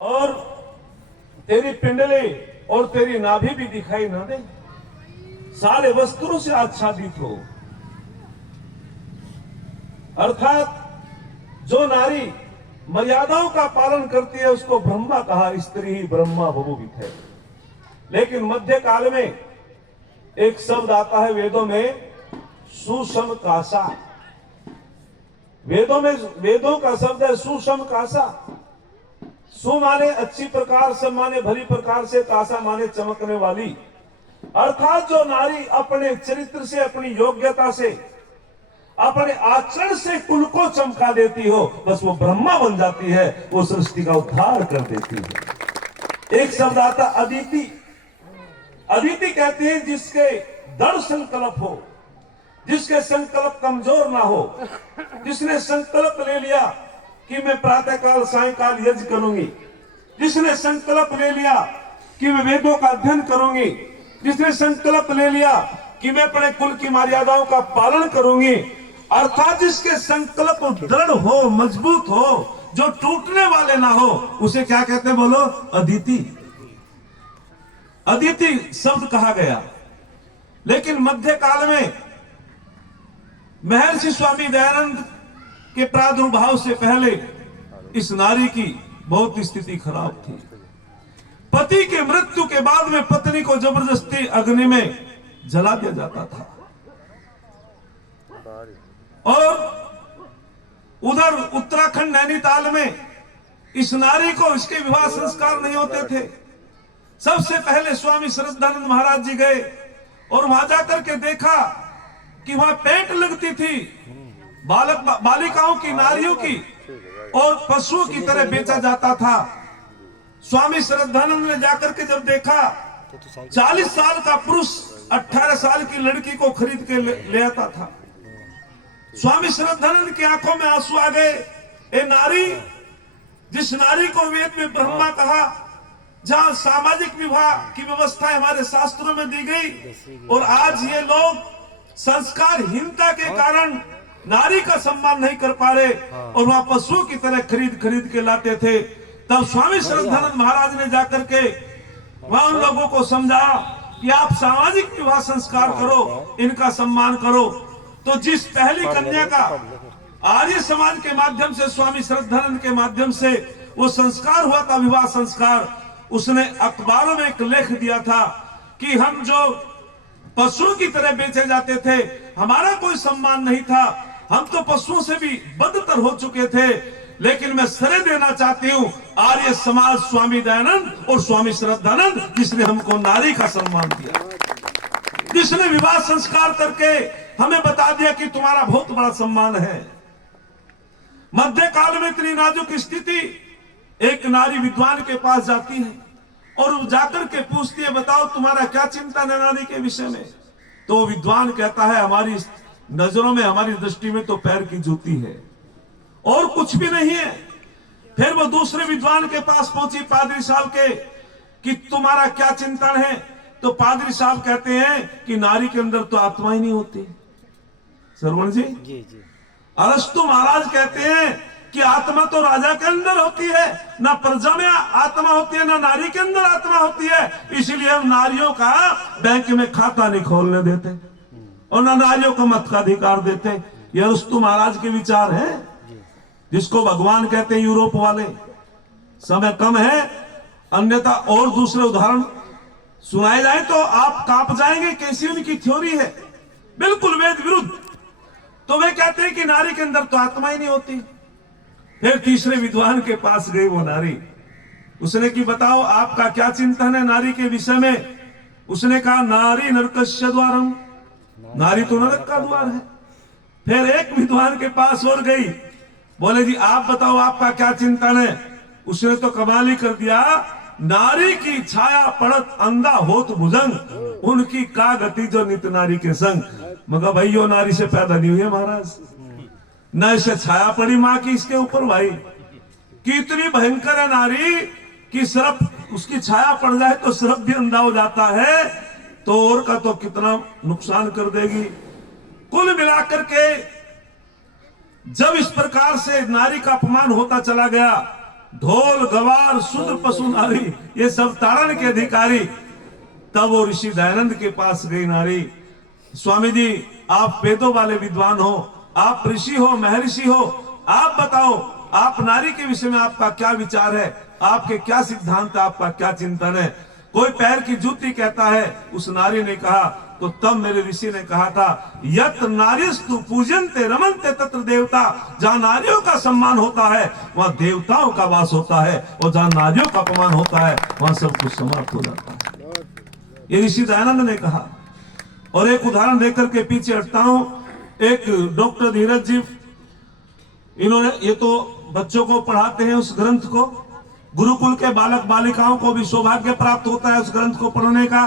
और तेरी पिंडली और तेरी नाभि भी दिखाई न दे, सारे वस्त्रों से आच्छादित हो। अर्थात जो नारी मर्यादाओं का पालन करती है उसको ब्रह्मा कहा, स्त्री ही ब्रह्मा बहुविध है। लेकिन मध्य काल में एक शब्द आता है वेदों में, सुषम कासा। वेदों का शब्द है सुषम कासा। सु माने अच्छी प्रकार, सम माने भली प्रकार से, कासा माने चमकने वाली। अर्थात जो नारी अपने चरित्र से, अपनी योग्यता से, अपने आचरण से कुल को चमका देती हो, बस वो ब्रह्मा बन जाती है, वो सृष्टि का उद्धार कर देती है। एक शब्द आता अदिति। अदिति कहते हैं जिसके दृढ़ संकल्प हो, जिसके संकल्प कमजोर ना हो, जिसने संकल्प ले लिया कि मैं प्रातःकाल सायंकाल यज्ञ करूंगी, जिसने संकल्प ले लिया कि मैं वेदों का अध्ययन करूंगी, जिसने संकल्प ले लिया कि मैं अपने कुल की मर्यादाओं का पालन करूंगी, अर्थात जिसके संकल्प दृढ़ हो, मजबूत हो, जो टूटने वाले ना हो, उसे क्या कहते हैं बोलो? अदिति। अदिति शब्द कहा गया। लेकिन मध्य काल में महर्षि स्वामी दयानंद के प्रादुर्भाव से पहले इस नारी की बहुत स्थिति खराब थी। पति के मृत्यु के बाद में पत्नी को जबरदस्ती अग्नि में जला दिया जाता था, और उधर उत्तराखंड नैनीताल में इस नारी को इसके विवाह संस्कार नहीं होते थे। सबसे पहले स्वामी श्रद्धानंद महाराज जी गए और वहां जाकर के देखा कि वहां पेंट लगती थी बालिकाओं की, नारियों की, और पशुओं की तरह बेचा जाता था। स्वामी श्रद्धानंद ने जाकर के जब देखा 40 साल का पुरुष 18 साल की लड़की को खरीद के ले आता था, स्वामी श्रद्धानंद की आंखों में आंसू आ गए। ए नारी, जिस नारी को वेद में ब्रह्मा कहा, जहां सामाजिक विवाह की व्यवस्था हमारे शास्त्रों में दी गई, और आज ये लोग संस्कारहीनता के कारण नारी का सम्मान नहीं कर पा रहे और वहां पशुओं की तरह खरीद के लाते थे। तब स्वामी श्रद्धानंद महाराज ने जाकर के वहां उन लोगों को समझाया कि आप सामाजिक विवाह संस्कार करो, इनका सम्मान करो। तो जिस पहली कन्या का आर्य समाज के माध्यम से, स्वामी श्रद्धानंद के माध्यम से वो संस्कार हुआ था, विवाह संस्कार, उसने अखबारों में एक लेख दिया था कि हम जो पशुओं की तरह बेचे जाते थे, हमारा कोई सम्मान नहीं था, हम तो पशुओं से भी बदतर हो चुके थे। लेकिन मैं श्रेय देना चाहती हूँ आर्य समाज, स्वामी दयानंद और स्वामी श्रद्धानंद, जिसने हमको नारी का सम्मान दिया, जिसने विवाह संस्कार करके हमें बता दिया कि तुम्हारा बहुत बड़ा सम्मान है। मध्य काल में इतनी नाजुक स्थिति, एक नारी विद्वान के पास जाती है और वो जाकर के पूछती है, बताओ तुम्हारा क्या चिंतन है नारी के विषय में? तो विद्वान कहता है, हमारी नजरों में, हमारी दृष्टि में तो पैर की जूती है और कुछ भी नहीं है। फिर वो दूसरे विद्वान के पास पहुंची, पादरी साहब के, कि तुम्हारा क्या चिंतन है? तो पादरी साहब कहते हैं कि नारी के अंदर तो आत्मा ही नहीं होती। श्रवण जी, अरस्तु महाराज कहते हैं कि आत्मा तो राजा के अंदर होती है, ना प्रजा में आत्मा होती है, ना नारी के अंदर आत्मा होती है। इसीलिए हम नारियों का बैंक में खाता नहीं खोलने देते और ना नारियों को मत का अधिकार देते। ये अरस्तु महाराज के विचार हैं, जिसको भगवान कहते हैं यूरोप वाले। समय कम है, अन्यथा और दूसरे उदाहरण सुनाए जाए तो आप कांप जाएंगे, कैसी उनकी थ्योरी है, बिल्कुल वेद विरुद्ध। तो वे कहते हैं कि नारी के अंदर तो आत्मा ही नहीं होती। फिर तीसरे विद्वान के पास गई वो नारी, उसने कि बताओ आपका क्या चिंतन है नारी के विषय में? उसने कहा, नारी नरकस्य द्वारम, नारी तो नरक का द्वार है। फिर एक विद्वान के पास और गई, बोले जी आप बताओ आपका क्या चिंतन है? उसने तो कमाल ही कर दिया, नारी की छाया पड़त अंधा होत भुजंग, उनकी का गति जो नित नारी के संग। मगर भाई यो नारी से पैदा नहीं हुए महाराज, न इसे छाया पड़ी मां की इसके ऊपर भाई, कि इतनी भयंकर है नारी कि सिर्फ उसकी छाया पड़ जाए तो सिर्फ भी अंधा हो जाता है, तो और का तो कितना नुकसान कर देगी। कुल मिलाकर के जब इस प्रकार से नारी का अपमान होता चला गया, ढोल गवार शूद्र पशु नारी ये सब ताड़न के अधिकारी। तब वो ऋषि दयानंद के पास गई नारी, स्वामी जी आप वेदों वाले विद्वान हो, आप ऋषि हो, महर्षि हो, आप बताओ आप नारी के विषय में आपका क्या विचार है, आपके क्या सिद्धांत है, आपका क्या चिंतन है। कोई पैर की जूती कहता है, उस नारी ने कहा। तो तब मेरे ऋषि ने कहा था, यत नारीस्तु पूजनते रमनते तत्र देवता। जहां नारियों का सम्मान होता है वहां देवताओं का वास होता है, और जहां नारियों का अपमान होता है वहां सब कुछ समाप्त हो जाता है। ये ऋषि दयानंद ने कहा। और एक उदाहरण देकर के पीछे हटता हूं। एक डॉक्टर धीरज जी, इन्होंने ये तो बच्चों को पढ़ाते हैं उस ग्रंथ को, गुरुकुल के बालक बालिकाओं को भी सौभाग्य प्राप्त होता है उस ग्रंथ को पढ़ने का।